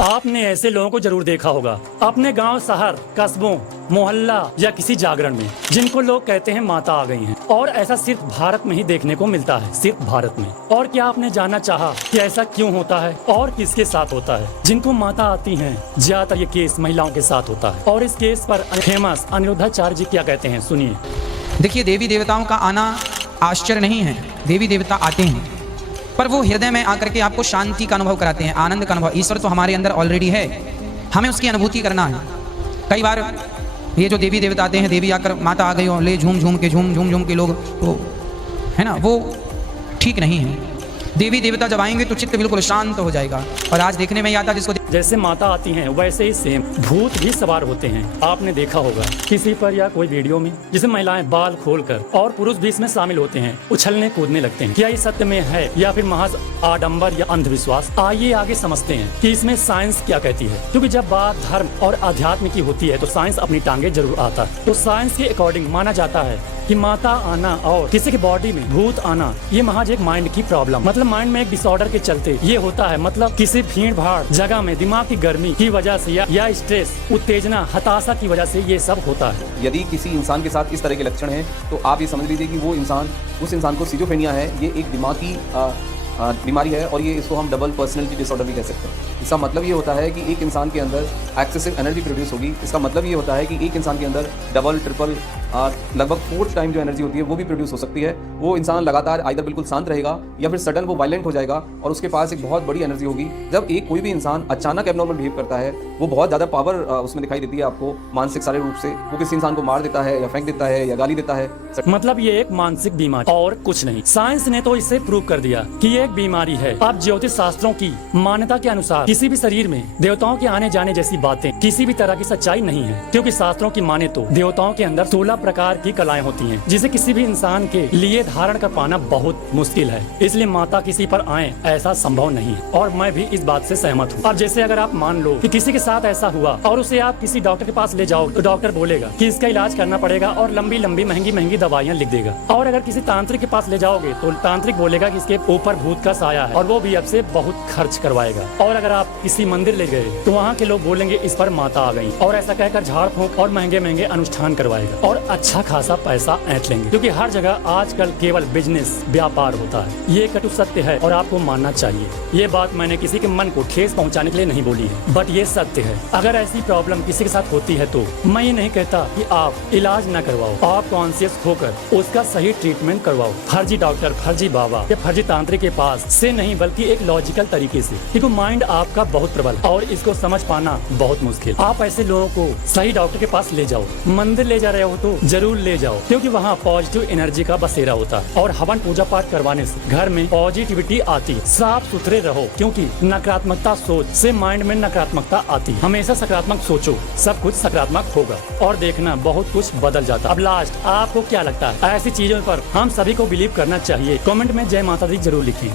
आपने ऐसे लोगों को जरूर देखा होगा अपने गांव, शहर, कस्बों, मोहल्ला या किसी जागरण में, जिनको लोग कहते हैं माता आ गई हैं। और ऐसा सिर्फ भारत में ही देखने को मिलता है, सिर्फ भारत में। और क्या आपने जानना चाहा कि ऐसा क्यों होता है और किसके साथ होता है? जिनको माता आती हैं, ज्यादातर ये केस महिलाओं के साथ होता है। और इस केस पर फेमस अनिरुद्धाचार्य जी क्या कहते हैं, सुनिए। देखिए, देवी देवताओं का आना आश्चर्य नहीं है। देवी देवता आते हैं पर वो हृदय में आकर के आपको शांति का अनुभव कराते हैं, आनंद का अनुभव। ईश्वर तो हमारे अंदर ऑलरेडी है, हमें उसकी अनुभूति करना है। कई बार ये जो देवी देवता आते हैं, देवी आकर माता आ गई हो, ले झूम झूम के लोग तो है ना, वो ठीक नहीं है। देवी देवता जब आएंगे तो चित्त बिल्कुल शांत हो जाएगा। और आज देखने में आता जिसको जैसे माता आती हैं वैसे ही सेम भूत भी सवार होते हैं। आपने देखा होगा किसी पर या कोई वीडियो में, जिसे महिलाएं बाल खोलकर और पुरुष भी इसमें शामिल होते हैं, उछलने कूदने लगते हैं। क्या ये सत्य में है या फिर महज आडंबर या अंधविश्वास? आइए आगे समझते हैं कि इसमें साइंस क्या कहती है। क्योंकि जब बात धर्म और अध्यात्म की होती है तो साइंस अपनी टांगे जरूर आता है। तो साइंस के अकॉर्डिंग माना जाता है कि माता आना और किसी की बॉडी में भूत आना ये महज एक माइंड की प्रॉब्लम, मतलब माइंड में एक डिसऑर्डर के चलते ये होता है। मतलब किसी भीड़ भाड़ जगह में दिमाग की गर्मी की वजह से या स्ट्रेस, उत्तेजना, हताशा की वजह से ये सब होता है। यदि किसी इंसान के साथ इस तरह के लक्षण हैं तो आप ये समझ लीजिए कि वो इंसान, उस इंसान को सिजोफ्रेनिया है। ये एक दिमागी बीमारी है और ये इसको हम डबल पर्सनैलिटी डिसऑर्डर भी कह सकते हैं। इसका मतलब ये होता है कि एक इंसान के अंदर एक्सेसिव एनर्जी प्रोड्यूस होगी। इसका मतलब ये होता है कि एक इंसान के अंदर डबल, ट्रिपल, लगभग 4 टाइम जो एनर्जी होती है वो भी प्रोड्यूस हो सकती है। वो इंसान लगातार आइदर बिल्कुल शांत रहेगा या फिर सडन वो वायलेंट हो जाएगा और उसके पास एक बहुत बड़ी एनर्जी होगी। जब एक कोई भी इंसान अचानक एबनॉर्मल बिहेव करता है, वो बहुत ज़्यादा पावर उसमें दिखाई देती है आपको मानसिक शारीरिक रूप से। वो किसी इंसान को मार देता है या फेंक देता है या गाली देता है। मतलब ये एक मानसिक बीमारी और कुछ नहीं। साइंस ने तो इससे प्रूव कर दिया कि ये एक बीमारी है। अब ज्योतिष शास्त्रों की मान्यता के अनुसार किसी भी शरीर में देवताओं के आने जाने जैसी बातें किसी भी तरह की सच्चाई नहीं है। क्योंकि शास्त्रों की माने तो देवताओं के अंदर 16 प्रकार की कलाएं होती हैं, जिसे किसी भी इंसान के लिए धारण कर पाना बहुत मुश्किल है। इसलिए माता किसी पर आए ऐसा संभव नहीं है। और मैं भी इस बात से सहमत हूँ। अब जैसे अगर आप मान लो कि किसी के साथ ऐसा हुआ और उसे आप किसी डॉक्टर के पास ले जाओ तो डॉक्टर बोलेगा कि इसका इलाज करना पड़ेगा और लंबी लंबी महंगी महंगी दवाइयाँ लिख देगा। और अगर किसी तांत्रिक के पास ले जाओगे तो तांत्रिक बोलेगा कि इसके ऊपर भूत का साया है और वो भी अब से बहुत खर्च करवाएगा। और अगर आप किसी मंदिर ले गए तो वहाँ के लोग बोलेंगे इस पर माता आ गई, और ऐसा कहकर झाड़ फूंक और महंगे महंगे अनुष्ठान करवाएगा और अच्छा खासा पैसा ऐंठ लेंगे। क्योंकि हर जगह आजकल केवल बिजनेस, व्यापार होता है। ये कटु सत्य है और आपको मानना चाहिए। ये बात मैंने किसी के मन को ठेस पहुँचाने के लिए नहीं बोली है, बट ये सत्य है। अगर ऐसी प्रॉब्लम किसी के साथ होती है तो मैं ये नहीं कहता कि आप इलाज न करवाओ, आप कॉन्शियस होकर उसका सही ट्रीटमेंट करवाओ। फर्जी डॉक्टर, फर्जी बाबा या फर्जी तांत्रिक के पास से नहीं, बल्कि एक लॉजिकल तरीके से। क्योंकि माइंड आपका बहुत प्रबल और इसको समझ पाना बहुत मुश्किल। आप ऐसे लोगों को सही डॉक्टर के पास ले जाओ। मंदिर ले जा रहे हो तो जरूर ले जाओ, क्योंकि वहाँ पॉजिटिव एनर्जी का बसेरा होता है। और हवन पूजा पाठ करवाने से घर में पॉजिटिविटी आती है। साफ सुथरे रहो, क्योंकि नकारात्मकता सोच से माइंड में नकारात्मकता आती है। हमेशा सकारात्मक सोचो, सब कुछ सकारात्मक होगा और देखना बहुत कुछ बदल जाता है। अब लास्ट आपको क्या लगता है, ऐसी चीजों पर हम सभी को बिलीव करना चाहिए? कमेंट में जय माता दी जरूर लिखिए।